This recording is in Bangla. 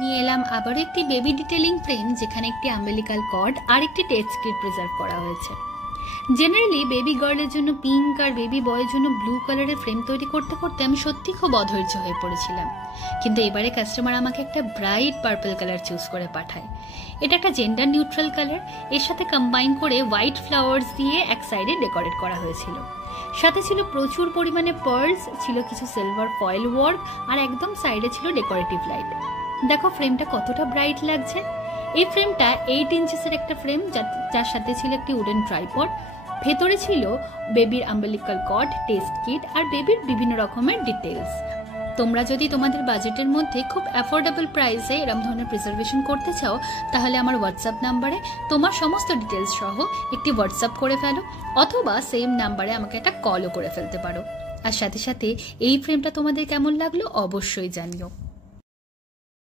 নিয়ে এলাম আবারও একটি বেবি ডিটেলিং ফ্রেম, যেখানে একটি আম্বেলিকাল কর্ড আর একটি টেস্ট কিট প্রিজার্ভ করা হয়েছে। জেনারেলি বেবি গার্লের জন্য পিঙ্ক আর বেবি বয়ের জন্য ব্লু কালারের ফ্রেম তৈরি করতে করতে আমি সত্যি খুব অধৈর্য হয়ে পড়েছিলাম, কিন্তু এবারে কাস্টমার আমাকে একটা ব্রাইট পার্পল কালার চুজ করে পাঠায়। এটা একটা জেন্ডার নিউট্রাল কালার, এর সাথে কম্বাইন করে হোয়াইট ফ্লাওয়ার্স দিয়ে এক সাইডে ডেকোরেট করা হয়েছিল। সাথে ছিল প্রচুর পরিমাণে পার্লস, ছিল কিছু সিলভার ফয়েল ওয়ার্ক, আর একদম সাইডে ছিল ডেকোরেটিভ লাইট। দেখো ফ্রেমটা কতটা ব্রাইট লাগছে। এই ফ্রেমটা 8 ইঞ্চেসের একটা ফ্রেম, যার সাথে ছিল একটি উডেন ট্রাইপড। ভেতরে ছিল বেবির আম্বেলিকাল কর্ড, টেস্ট কিট আর বেবির বিভিন্ন রকমের ডিটেলস। তোমরা যদি তোমাদের বাজেটের মধ্যে খুব অ্যাফোর্ডেবল প্রাইসে এরকম ধরনের প্রিজার্ভেশন করতে চাও, তাহলে আমার হোয়াটসঅ্যাপ নাম্বারে তোমার সমস্ত ডিটেলস সহ একটি হোয়াটসঅ্যাপ করে ফেলো, অথবা সেম নাম্বারে আমাকে একটা কলও করে ফেলতে পারো। আর সাথে সাথে এই ফ্রেমটা তোমাদের কেমন লাগলো অবশ্যই জানিও।